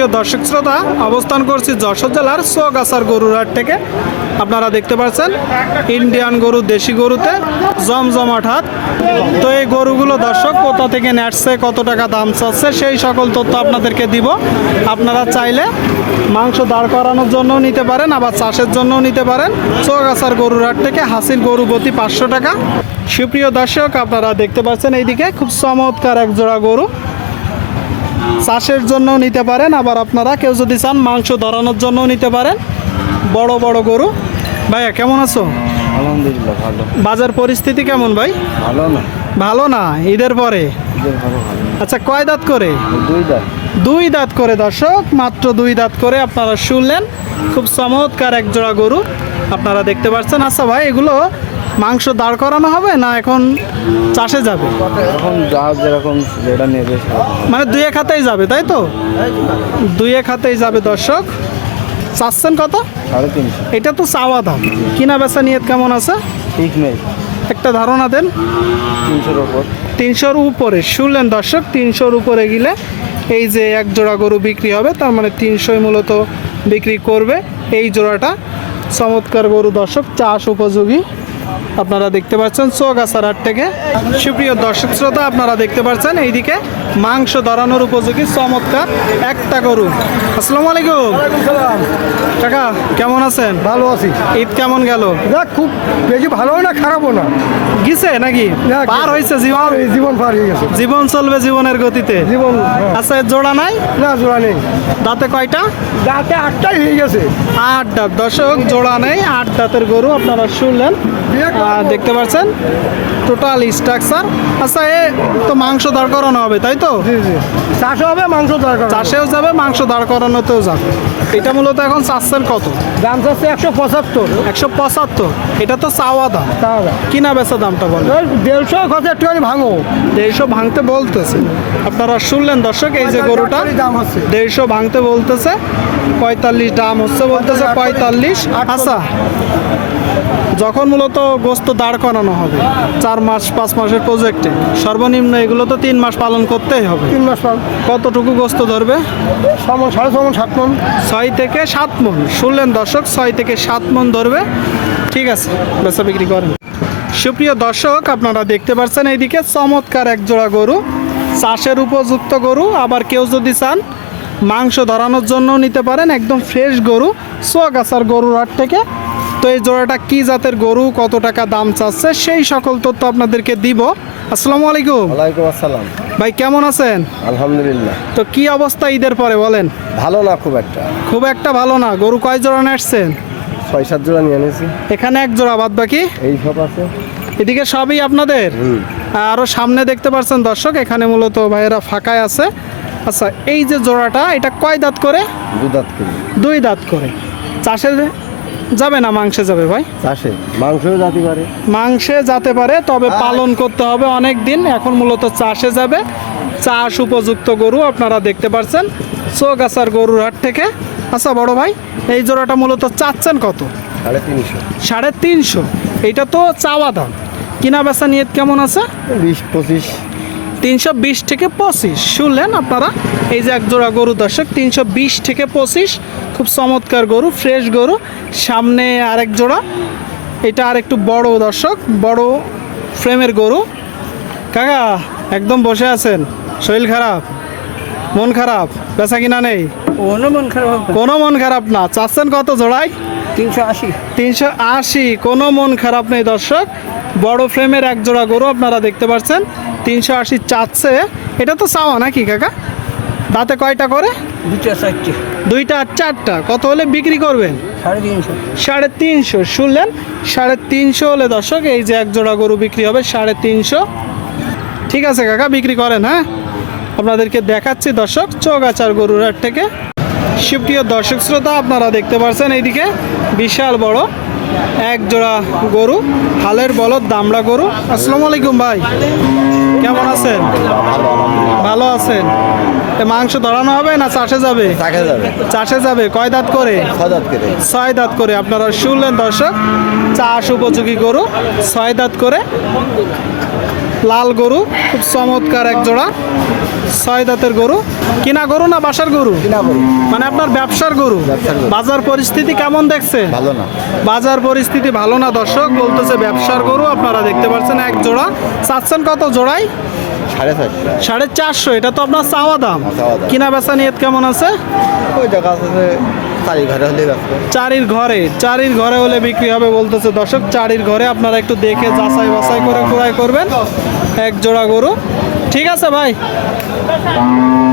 সুপ্রিয় দর্শক শ্রোতা, অবস্থান করছি যশোর জেলার সোগাছার গরুর হাট থেকে। আপনারা দেখতে পাচ্ছেন, ইন্ডিয়ান গরু, দেশি গরুতে জমজমাট হাট তো এই গরুগুলো দর্শক, কোথা থেকে নেটছে, কত টাকা দাম চাচ্ছে, সেই সকল তথ্য আপনাদেরকে দিব। আপনারা চাইলে মাংস দাঁড় করানোর জন্য নিতে পারেন, আবার চাষের জন্য নিতে পারেন। চৌগাছার গরুর হাট থেকে হাসিল গরু গতি পাঁচশো টাকা। সুপ্রিয় দর্শক, আপনারা দেখতে পাচ্ছেন এইদিকে, খুব চমৎকার এক জোড়া গরু। চাষের জন্য নিতে পারেন আবার আপনারা কেউ যদি চান মাংস ধরানোর জন্য নিতে পারেন। বড় বড় গরু। ভাইয়া কেমন আছো? আলহামদুলিল্লাহ ভালো। বাজার পরিস্থিতি কেমন ভাই? ভালো না। ভালো না ঈদের পরে? আচ্ছা কয় দাঁত করে? দুই দা দুই দাঁত করে দর্শক। মাত্র দুই দাঁত করে আপনারা শুনলেন। খুব চমৎকার এক জোড়া গরু আপনারা দেখতে পাচ্ছেন। আচ্ছা ভাই এগুলো মাংস দাঁড় করানো হবে না এখন চাষে যাবে? এখন যা যেরকম যেটা নেবে মানে দুই এক হাতেই যাবে তাই তো? দুই এক হাতেই যাবে দর্শক। চাচ্ছেন কত? সাড়ে তিনশো। এটা তো চাওয়া দাম। কিনা বেচা নিয়ত কেমন আছে? ঠিক নেই। একটা ধারণা দেন। তিনশোর উপর। তিনশোর উপরে। শুনলেন দর্শক তিনশোর উপরে গেলে এই যে এক জোড়া গরু বিক্রি হবে তার মানে তিনশোই মূলত বিক্রি করবে। এই জোড়াটা চমৎকার গরু দর্শক চাষ উপযোগী। আপনারা দেখতে পাচ্ছেন চৌগাছার হাট থেকে। সুপ্রিয় দর্শক শ্রোতা আপনারা দেখতে পাচ্ছেন এইদিকে মাংস ধরানোর উপযোগী চমৎকার একটা গরু। আসসালামু আলাইকুম। কাকা কেমন আছেন? ভালো আছি। ঈদ কেমন গেল? দেখ খুব বেশি ভালো না খারাপও না। গিছে নাকি? না, পার হয়েছে জীবন? জীবন পার হয়ে গেছে। জীবন চলবে জীবনের গতিতে? জীবন হ্যাঁ। আচ্ছা জোড়া নাই? না জোড়া নেই। দাঁতে কয়টা? দাঁতে আটটাই হয়ে গেছে। আট দাঁত। দর্শক জোড়া নেই আট দাঁতের গরু আপনারা শুনলেন। দেখতে পাচ্ছেন? টোটাল স্ট্রাকচার আচ্ছা এ তো মাংস দাঁড় করানো হবে তাই তো? চাষও হবে মাংস দরকার চাষেও যাবে মাংস দাঁড় করানোতেও যাবে। এটা মূলত এখন চাচ্ছেন কত? দাম চাচ্ছে একশো পঁচাত্তর। একশো পঁচাত্তর? এটা তো চাওয়া দাম। কিনা বেচা দামটা বলে দেড়শো কত একটুখানি ভাঙো। দেড়শো ভাঙতে বলতেছে। আপনারা শুনলেন দর্শক এই যে গরুটা দাম হচ্ছে। দেড়শো ভাঙতে বলতেছে পঁয়তাল্লিশ দাম হচ্ছে বলতেছে পঁয়তাল্লিশ। আচ্ছা। যখন মূলত গোস্ত দাঁড় করানো হবে চার মাস পাঁচ মাসের প্রজেক্টে সর্বনিম্ন এগুলো তো তিন মাস পালন করতেই হবে। তিন মাস পাল কতটুকু গোস্ত ধরবে? সাড়ে সাত মন। ছয় থেকে সাত মন। শুনলেন দর্শক ছয় থেকে সাত মন ধরবে। ঠিক আছে বেচা বিক্রি করেন। সুপ্রিয় দর্শক আপনারা দেখতে পাচ্ছেন এইদিকে চমৎকার এক জোড়া গরু। চাষের উপযুক্ত গরু। আবার কেউ যদি চান মাংস ধরানোর জন্য নিতে পারেন। একদম ফ্রেশ গরু। সোয়াগাছার গরুর হাট থেকে তো এই জোড়াটা কি জাতের গরু কত টাকা দাম চাচ্ছে সেই সকল তথ্য আপনাদেরকে দিব। আসসালামু আলাইকুম। ওয়ালাইকুম আসসালাম। ভাই কেমন আছেন? আলহামদুলিল্লাহ। তো কি অবস্থা ঈদের পরে বলেন? ভালো না খুব একটা। খুব একটা ভালো না। গরু কয় জোড়া নাচছেন ছয় সাত জোড়া নিয়ে এনেছি। এখানে এক জোড়া বাদ বাকি? এই সব আছে। এদিকে সবই আপনাদের? আরও সামনে দেখতে পাচ্ছেন দর্শক এখানে মূলত ভাইয়েরা ফাঁকায় আছে। আচ্ছা এই যে জোড়াটা এটা কয় দাঁত করে? দুই দাঁত করে। দুই দাঁত করে। চাষে যাবে না মাংসে যাবে ভাই? চাষে মাংসও জাতি পারে। মাংসে যেতে পারে তবে পালন করতে হবে অনেক দিন এখন মূলত চাষে যাবে। চাষ উপযুক্ত গরু আপনারা দেখতে পাচ্ছেন চৌগাছার গরুর হাট থেকে। আচ্ছা বড় ভাই এই জোড়াটা মূলত চাচ্ছেন কত? সাড়ে তিনশো। সাড়ে তিনশো। এইটা তো চাওয়া দাম। কিনা বেচা নিয়ত কেমন আছে? বিশ পঁচিশ। তিনশো বিশ থেকে পঁচিশ। শুনলেন আপনারা? এই যে এক জোড়া গরু দর্শক তিনশো বিশ থেকে পঁচিশ। খুব চমৎকার গরু ফ্রেশ গরু। সামনে আরেক জোড়া। এটা আর একটু বড় দর্শক বড় ফ্রেমের গরু। কাকা একদম বসে আছেন। শরীর খারাপ? মন খারাপ? বেচা কিনা নেই? কোনো মন খারাপ কোনো মন খারাপ না। চাচ্ছেন কত জোড়ায়? তিনশো আশি। তিনশো আশি। কোনো মন খারাপ নেই দর্শক। বড় ফ্রেমের এক জোড়া গরু আপনারা দেখতে পাচ্ছেন। তিনশো আশি চাচ্ছে। এটা তো চাওয়া নাকি কাকা? দাঁতে কয়টা করে? চারটে। দুইটা আর চারটা। কত হলে বিক্রি করবেন? সাড়ে তিনশো। সাড়ে তিনশো। শুনলেন? সাড়ে তিনশো হলে দর্শক এই যে এক জোড়া গরু বিক্রি হবে সাড়ে তিনশো। ঠিক আছে কাকা বিক্রি করেন হ্যাঁ? আপনাদেরকে দেখাচ্ছি দর্শক চৌগাচার গরুর হাট থেকে। সুপ্রিয় দর্শক শ্রোতা আপনারা দেখতে পাচ্ছেন এইদিকে বিশাল বড় এক জোড়া গরু হালের বলদ দামড়া গরু। আসসালামু আলাইকুম ভাই। কেমন আছেন? ভালো আছেন। মাংস ধরানো হবে না চাষে যাবে? চাষে যাবে। কয় দাঁত করে? ছয় দাঁত ছয় দাঁত করে। আপনারা শুনলেন দর্শক চাষ উপযোগী গরু ছয় দাঁত করে। লাল গরু খুব চমৎকার এক জোড়া। ছয় দাঁতের গরু। কিনা গরু না বাসার গরু? কিনা গরু। মানে আপনার ব্যবসার গরু। বাজার পরিস্থিতি কেমন দেখছে ভালো না। বাজার পরিস্থিতি ভালো না দর্শক? বলতেছে ব্যবসার গরু আপনারা দেখতে পাচ্ছেন এক জোড়া। চাচ্ছেন কত জোড়াই সাড়ে চারশো। এটা তো আপনার চাওয়া দাম। হ্যাঁ। কিনা বেচা নিয়ত কেমন আছে? ওই জায়গা আছে চারির ঘরে। চারির ঘরে হলে বিক্রি হবে বলতেছে দর্শক। চারির ঘরে আপনারা একটু দেখে যাচাই বাছাই করে ক্রয় করবেন। এক জোড়া গরু। ঠিক আছে ভাই। 上。